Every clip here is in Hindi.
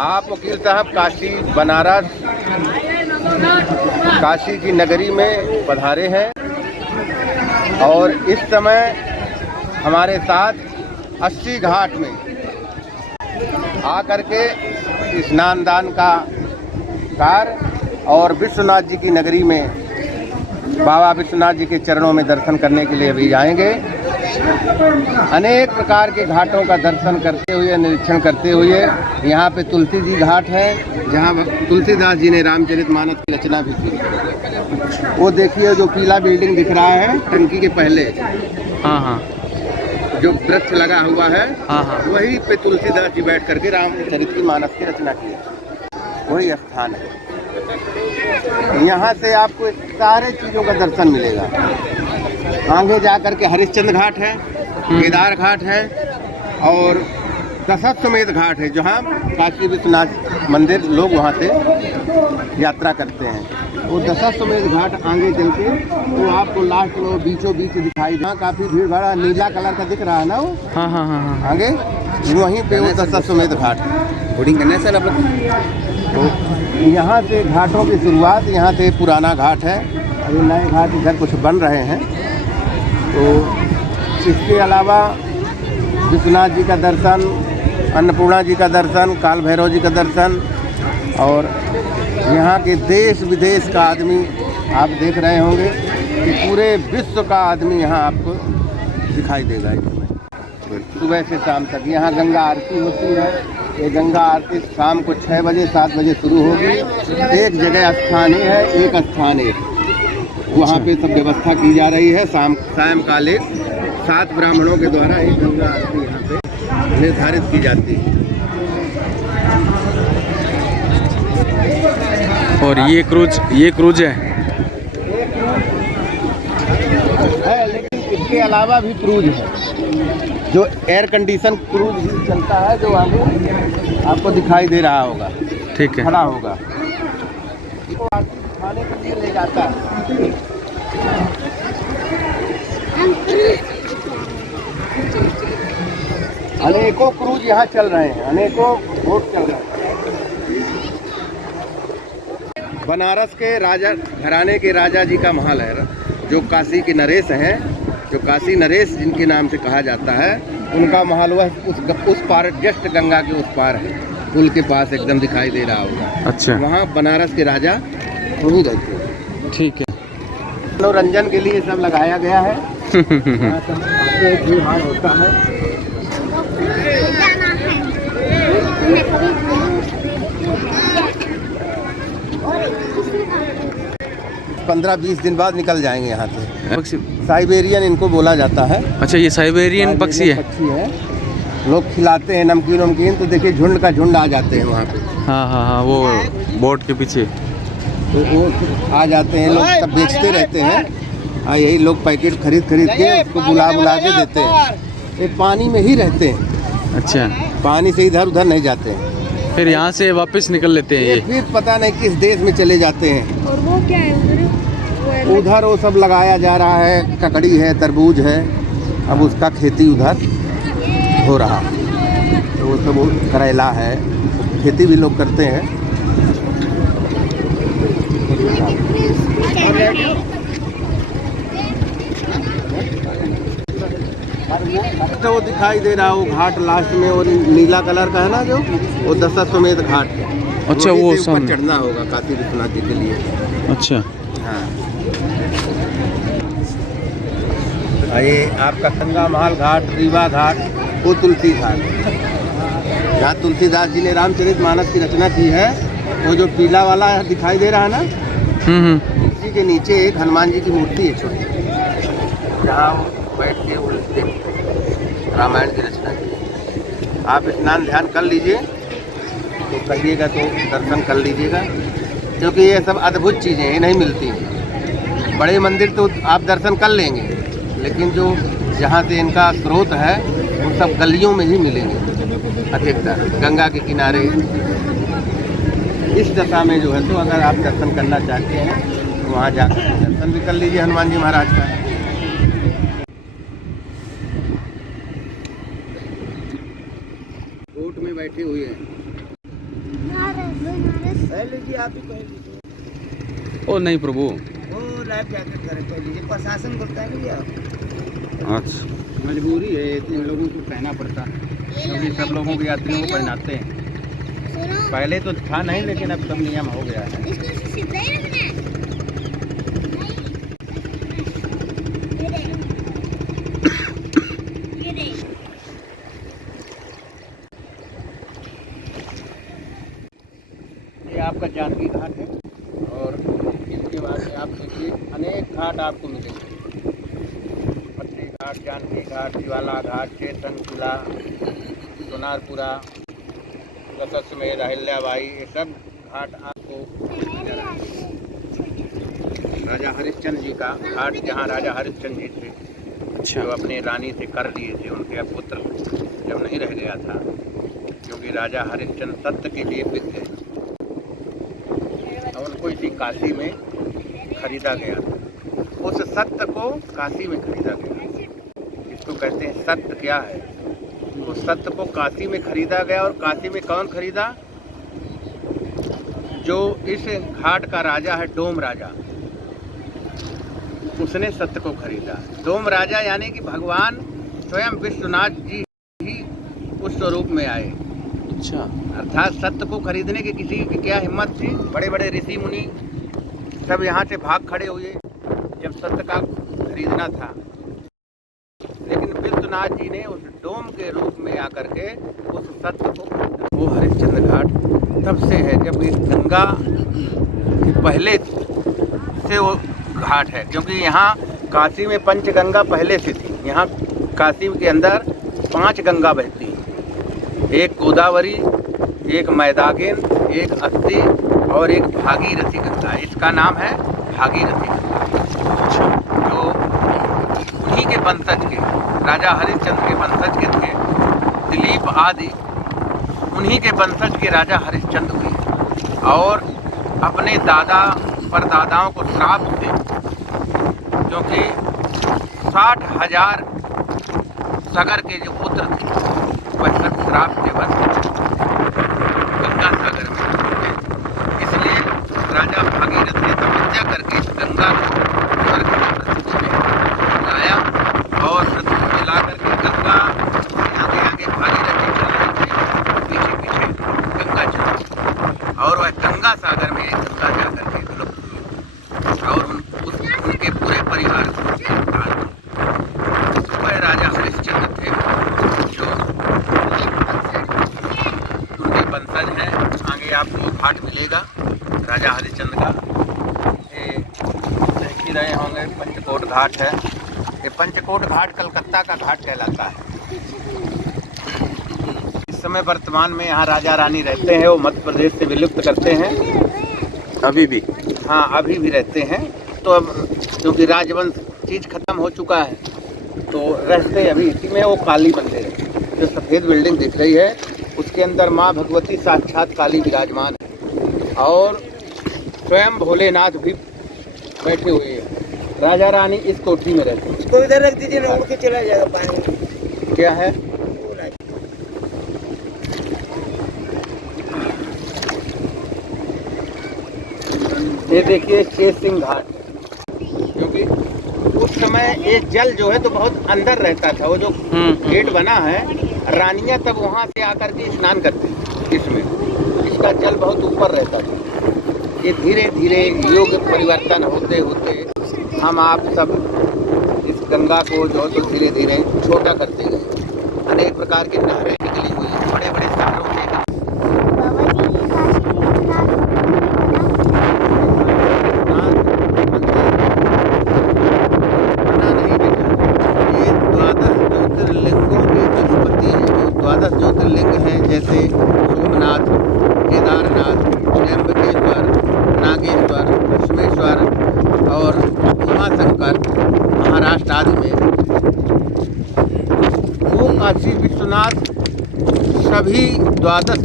आप वकील साहब काशी बनारस काशी की नगरी में पधारे हैं और इस समय हमारे साथ 80 घाट में आकर के स्नान दान का कार्य और विश्वनाथ जी की नगरी में बाबा विश्वनाथ जी के चरणों में दर्शन करने के लिए अभी जाएंगे। अनेक प्रकार के घाटों का दर्शन करते हुए, निरीक्षण करते हुए यहाँ पे तुलसी जी घाट है, जहाँ तुलसीदास जी ने रामचरितमानस की रचना भी की। वो देखिए जो पीला बिल्डिंग दिख रहा है टंकी के पहले, हाँ, जो वृक्ष लगा हुआ है, हाँ, वही पे तुलसीदास जी बैठ करके रामचरितमानस की रचना की है। वही स्थान है। यहाँ से आपको सारे चीज़ों का दर्शन मिलेगा। आगे जा करके हरिश्चंद्र घाट है, केदार घाट है और दशाश्वमेध घाट है, जहाँ काशी विश्वनाथ मंदिर लोग वहाँ से यात्रा करते हैं। वो दशाश्वमेध घाट आगे चल के वो आपको लास्ट में बीचों बीच दिखाई देगा। काफ़ी भीड़ भाड़, नीला कलर का दिख रहा है ना वो, हाँ, आगे वहीं पे वो दशाश्वमेध घाट है। बोर्डिंग करना है सर आप लोग। तो यहाँ से घाटों की शुरुआत, यहाँ से पुराना घाट है, अभी नए घाट इधर कुछ बन रहे हैं। तो इसके अलावा विश्वनाथ जी का दर्शन, अन्नपूर्णा जी का दर्शन, काल भैरव जी का दर्शन और यहाँ के देश विदेश का आदमी आप देख रहे होंगे कि पूरे विश्व का आदमी यहाँ आपको दिखाई देगा इसमें। सुबह से शाम तक यहाँ गंगा आरती होती है। ये गंगा आरती शाम को 6 बजे 7 बजे शुरू होगी। एक जगह स्थानीय है, एक स्थानीय, वहाँ पे सब व्यवस्था की जा रही है। सायंकाल 7 ब्राह्मणों के द्वारा एक गंगा आरती यहाँ पे निर्धारित की जाती है। और ये क्रूज है, लेकिन इसके अलावा भी क्रूज है, जो एयर कंडीशन क्रूज भी चलता है, जो आगे आपको दिखाई दे रहा होगा, ठीक है, खड़ा होगा, तो खाने के लिए ले जाता है। अनेकों क्रूज यहाँ चल रहे हैं, अनेकों बोट चल रहे हैं। बनारस के राजा घराने के राजा जी का महल है, जो काशी के नरेश हैं, जो काशी नरेश जिनके नाम से कहा जाता है, उनका महल वह उस पार, जस्ट गंगा के उस पार है, पुल के पास एकदम दिखाई दे रहा होगा। अच्छा, वहाँ बनारस के राजा वहीं रहते हैं। ठीक है। मनोरंजन के लिए सब लगाया गया है। वहाँ सब आते हैं, भीड़ भाड़ होता है। 15-20 दिन बाद निकल जाएंगे यहाँ से। पक्षी साइबेरियन इनको बोला जाता है। अच्छा, ये साइबेरियन पक्षी है। लोग खिलाते हैं नमकीन वमकीन, तो देखिए झुंड का झुंड आ जाते हैं वहाँ पे। हाँ, वो बोट के पीछे तो वो आ जाते हैं, लोग सब बेचते रहते हैं। यही लोग पैकेट खरीद के उसको बुला के देते हैं। ये पानी में ही रहते हैं। अच्छा, पानी से इधर उधर नहीं जाते हैं। फिर यहाँ से वापस निकल लेते हैं ये। फिर पता नहीं किस देश में चले जाते हैं। और वो क्या है उधर वो सब लगाया जा रहा है, ककड़ी है, तरबूज है, अब उसका खेती उधर हो रहा। तो वो सब करेला है, खेती भी लोग करते हैं। तो वो दिखाई दे रहा है वो घाट लास्ट में, और नीला कलर का है ना, जो वो दशाश्वमेध घाट है। अच्छा, वो ऊपर चढ़ना होगा काशी विश्वनाथ जी के लिए। अच्छा, हाँ, ये आपका गंगा महल घाट, रीवा घाट, वो तुलसी घाट, जहाँ तुलसीदास जी ने रामचरितमानस की रचना की है। वो जो पीला वाला दिखाई दे रहा है ना, तुलसी के नीचे एक हनुमान जी की मूर्ति है छोटी, जहाँ वो बैठ के वो रामायण की रचना की। आप स्नान ध्यान कर लीजिए, तो कहिएगा तो दर्शन कर लीजिएगा, क्योंकि ये सब अद्भुत चीज़ें ये नहीं मिलती। बड़े मंदिर तो आप दर्शन कर लेंगे, लेकिन जो जहाँ से इनका स्रोत है वो सब गलियों में ही मिलेंगे अधिकतर, गंगा के किनारे। इस दशा में जो है, तो अगर आप दर्शन करना चाहते हैं तो वहाँ जाकर दर्शन भी कर लीजिए हनुमान जी महाराज का। बोट में बैठे हुए हैं। पहन लीजिए, आप भी पहन लीजिए। ओ नहीं प्रभु। वो लाइफ जैकेट करे पहन लीजिए, प्रशासन बोलता है ना आप। अच्छा मजबूरी है, इन लोगों को पहना पड़ता है क्योंकि सब लोगों को यात्रियों को पहनाते हैं। पहले तो था नहीं, लेकिन अब सब नियम हो गया है। ये आपका जानकी घाट है और इसके बाद में आप देखिए अनेक घाट आपको मिलेंगे। पट्टी घाट, जानकी घाट, ज्वाला घाट, चेतन किला, सोनारपुरा, दशाश्वमेध, अहिल्याबाई, ये सब घाट आपको राजा हरिश्चंद्र जी का घाट, जहाँ राजा हरिश्चंद्र जी थे अच्छा जो अपनी रानी से कर लिए थे, उनके पुत्र जब नहीं रह गया था, क्योंकि राजा हरिश्चंद्र सत्य के लिए बिक गए और उनको इसी काशी में खरीदा गया था। उस सत्य को काशी में खरीदा गया, इसको कहते हैं सत्य। क्या है? उस सत्य को काशी में खरीदा गया। और काशी में कौन खरीदा? जो इस घाट का राजा है, डोम राजा, उसने सत्य को खरीदा। डोम राजा यानी कि भगवान स्वयं विश्वनाथ जी ही उस स्वरूप में आए। अच्छा अर्थात सत्य को खरीदने की किसी की क्या हिम्मत थी? बड़े बड़े ऋषि मुनि सब यहाँ से भाग खड़े हुए जब सत्य का खरीदना था। लेकिन विश्वनाथ जी ने उस डोम के रूप में आकर के उस सत्य को खरीदा। वो हरिश्चंद्र घाट तब से है जब ये गंगा के पहले से वो घाट है, क्योंकि यहाँ काशी में पंचगंगा पहले से थी। यहाँ काशी के अंदर 5 गंगा बहती हैं, एक गोदावरी, एक मैदागिन, एक अस्सी और एक भागीरथी गंगा। इसका नाम है भागीरथी गंगा, जो उन्हीं के वंशज के, राजा हरिश्चंद्र के वंशज के थे। दिलीप आदि उन्हीं के वंशज के राजा हरिश्चंद्र हुए और अपने दादा परदादाओं को श्राप थे, क्योंकि 60,000 सागर के जो पुत्र थे वह सब श्राप के वश गंगा सागर में। इसलिए राजा भागीरथ ने तपस्या करके इस गंगा को स्वर्ग में पृथ्वी में लाया और पृथ्वी में ला करके गंगा आगे आगे भागीरथी चल रही थी, पीछे पीछे गंगा चल, और वह गंगा सागर में गंगा जा करके विलुप्त हुई और उनके पूरे परिवार को वह राजा हरिश्चंद्र थे जो उनके वंशज हैं। आगे आपको घाट मिलेगा राजा हरिश्चंद्र का, ये देख ही रहे होंगे, पंचकोट घाट है। ये पंचकोट घाट कलकत्ता का घाट कहलाता है। इस समय वर्तमान में यहाँ राजा रानी रहते हैं, वो मध्य प्रदेश से विलुप्त करते हैं अभी भी। हाँ अभी भी रहते हैं। तो अब क्योंकि राजवंश चीज़ खत्म हो चुका है तो रहते अभी इसी में। वो काली मंदिर है, जो सफ़ेद बिल्डिंग दिख रही है, उसके अंदर माँ भगवती साक्षात काली विराजमान है और स्वयं भोलेनाथ भी बैठे हुए हैं। राजा रानी इस कोठी में रहते हैं। इसको इधर रख दीजिए ना, उड़ के चला जाएगा पानी। क्या है? ये देखिए शेष सिंह घाट, क्योंकि उस समय ये जल जो है तो बहुत अंदर रहता था। वो जो गेट बना है, रानियां तब वहां से आकर के स्नान करती थी इसमें। इसका जल बहुत ऊपर रहता था। ये धीरे धीरे युग परिवर्तन होते होते हम आप सब इस गंगा को जो तो धीरे धीरे छोटा करते गए। अनेक प्रकार की नहरें निकली हुई, बड़े बड़े शहरों में ज्योतिर्लिंग हैं, जैसे सोमनाथ, केदारनाथ, त्र्यंबकेश्वर, नागेश्वर, कुसुमेश्वर और उमाशंकर महाराष्ट्र आदि में। वो काशी विश्वनाथ सभी 12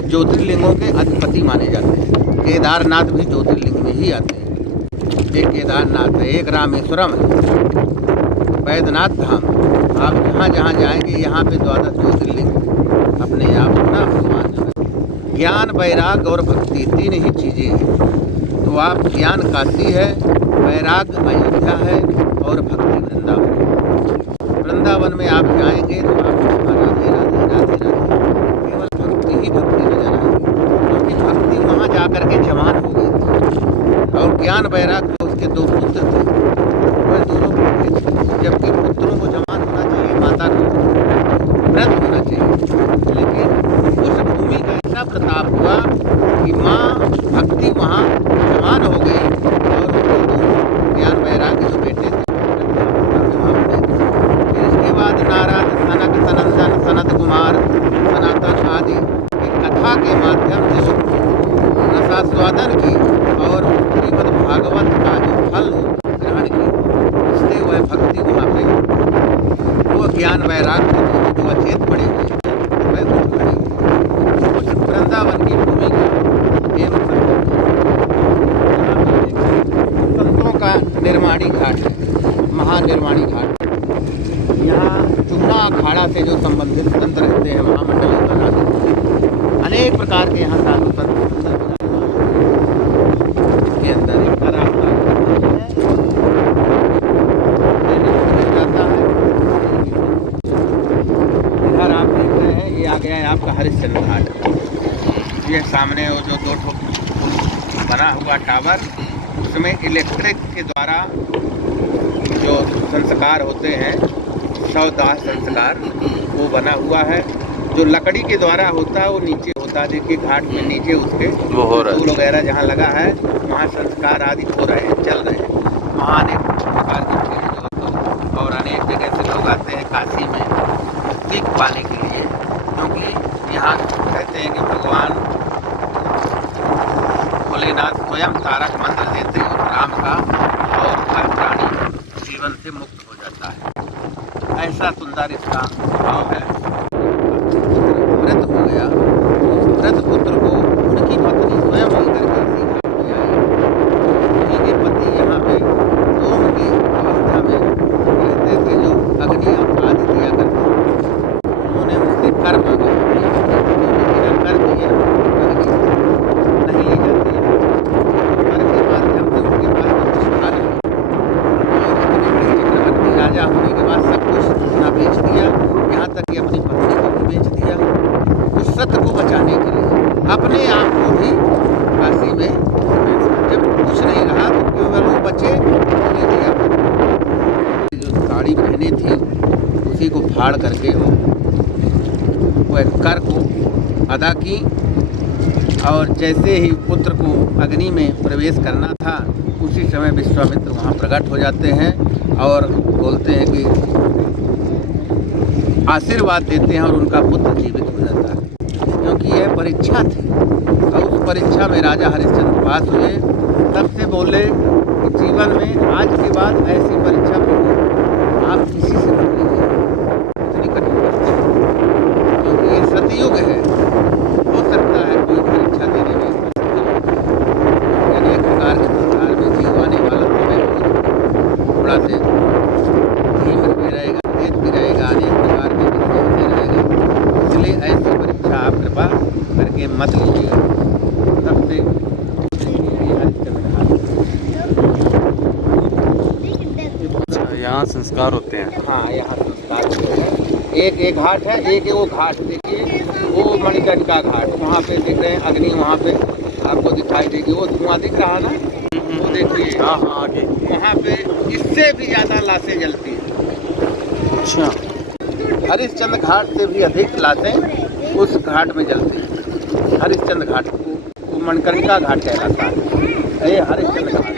ज्योतिर्लिंगों के अधिपति माने जाते हैं। केदारनाथ भी ज्योतिर्लिंग में ही आते हैं। एक केदारनाथ है, एक रामेश्वरम है, बैद्यनाथ धाम। आप जहाँ जहाँ जाएंगे यहाँ पे 12 ज्योतिर्लिंग अपने आप अपना भगवान जो है ज्ञान, वैराग और भक्ति 3 ही चीज़ें हैं। तो आप ज्ञान काशी है, वैराग अयोध्या है और भक्ति वृंदावन है। वृंदावन में आप जाएंगे तो आपको राधे राधे राधे राधे केवल भक्ति ही भक्ति नजर आएगी, क्योंकि भक्ति वहाँ जाकर के जवान हो गई थी। और ज्ञान वैराग तो उसके 2 पुत्र थे, वह दोनों भूखे थे। जबकि पुत्रों को जवान होना चाहिए, माता को व्रत होना चाहिए, लेकिन उस भूमि का ऐसा प्रताप हुआ कि माँ भक्ति वहाँ जवान हो गई और उनके 2 ज्ञान वैराग्य जो बेटे थे फिर इसके बाद नारद, सनक, सनंदन, सनत कुमार, सनातन आदि की कथा के माध्यम से रसास्वादन की और श्रीमद् भागवत का जो फल ग्रहण की, इसलिए वह भक्ति वहाँ पे वो ज्ञान वैराग जो अचेत पड़े हुए वह कुछ खड़ी कुछ वृंदावन की भूमि का एवं संतों का निर्माणी घाट है, महानिर्माणी घाट। यहाँ चुना अखाड़ा से जो संबंधित संत रहते हैं, महामंडली बना देते, अनेक प्रकार के यहाँ साधु संत के अंदर एक रास्ता जाता है। इधर आप देख रहे हैं, ये आ गया है आपका हरिश्चंद्र घाट। ये सामने वो जो 2 ठो बना हुआ टावर, उसमें इलेक्ट्रिक के द्वारा जो संस्कार होते हैं, शवदाह संस्कार, वो बना हुआ है। जो लकड़ी के द्वारा होता है वो नीचे होता है। देखिए घाट में नीचे उसके वो हो रहा है, फूल वगैरह जहाँ लगा है वहाँ संस्कार आदि हो रहे हैं, चल रहे हैं। वहाँ अनेक प्रकार के खेल जो और अनेक जगह से लोग आते हैं काशी में सीख पाने के लिए, क्योंकि यहाँ कहते हैं कि भगवान भोलेनाथ स्वयं तारक मंत्र देते हैं राम का, और हर प्राणी जीवन से मुक्त हो जाता है। ऐसा सुंदर इसका भाव है। व्रत हो गया, उस व्रत पुत्र को उनकी पत्नी स्वयं लेकर के इसी घाट में आई। उन्हीं के पति यहाँ पे डोम की अवस्था में रहते थे, जो अग्नि आदि दिया करते थे। उन्होंने उससे कर मांगा, मेरा कर दिए, अग्नि नहीं ली जाती है। कर के माध्यम से उनके पास कुछ था नहीं, और इतने बड़े चक्रवर्ती राजा होने के बाद सब कुछ अपना बेच दिया, यहाँ तक कि अपनी पत्नी को भी बेच दिया उस सत्य को बचाने के लिए। अपने आप को भी काशी में जब कुछ नहीं रहा तो केवल वो बचे, ले दिया। जो साड़ी पहनी थी उसी को फाड़ करके वह कर को अदा की, और जैसे ही पुत्र को अग्नि में प्रवेश करना था उसी समय विश्वामित्र वहाँ प्रकट हो जाते हैं और बोलते हैं कि आशीर्वाद देते हैं, और उनका पुत्र जीवित हो जाता है। क्योंकि यह परीक्षा थी, और उस परीक्षा में राजा हरिश्चंद्र पास हुए। तब से बोले कि जीवन में आज के बाद ऐसी परीक्षा आप किसी से मत लीजिए, इतनी कठिन परीक्षा, क्योंकि ये सतयुग है। हो सकता है कोई परीक्षा देने में अनेक प्रकार के संसार में जीव आने वाला समय थोड़ा से धीम भी रहेगा, तेज भी रहेगा, अनेक प्रकार के विषय होते रहेगा। इसलिए ऐसी परीक्षा आप कृपा करके मत लीजिएगा। तब से यहाँ संस्कार होते हैं। हाँ, यहाँ संस्कार होते हैं। एक घाट है, एक वो घाट देखिए, वो मणिकर्णिका घाट, वहाँ पे देख रहे हैं अग्नि, वहाँ पे आपको दिखाई देगी, वो धुआं दिख रहा है ना, वो देखिए। हाँ हाँ, आगे वहाँ पे इससे भी ज़्यादा लाशें जलती हैं। अच्छा, हरिश्चंद्र घाट से भी अधिक लाशें उस घाट में जलती हैं। हरिश्चंद्र घाट को मणिकर्णिका घाट कहलाता है। ये हरिश्चंद्र घाट,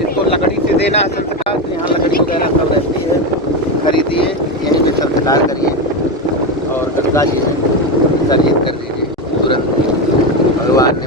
इसको लकड़ी से देना संस्कार, यहाँ लकड़ी वगैरह सब रहती है, खरीदिए, यहीं पे संस्कार करिए और गंगा जी में विसर्जित कर दीजिए, तुरंत भगवान ने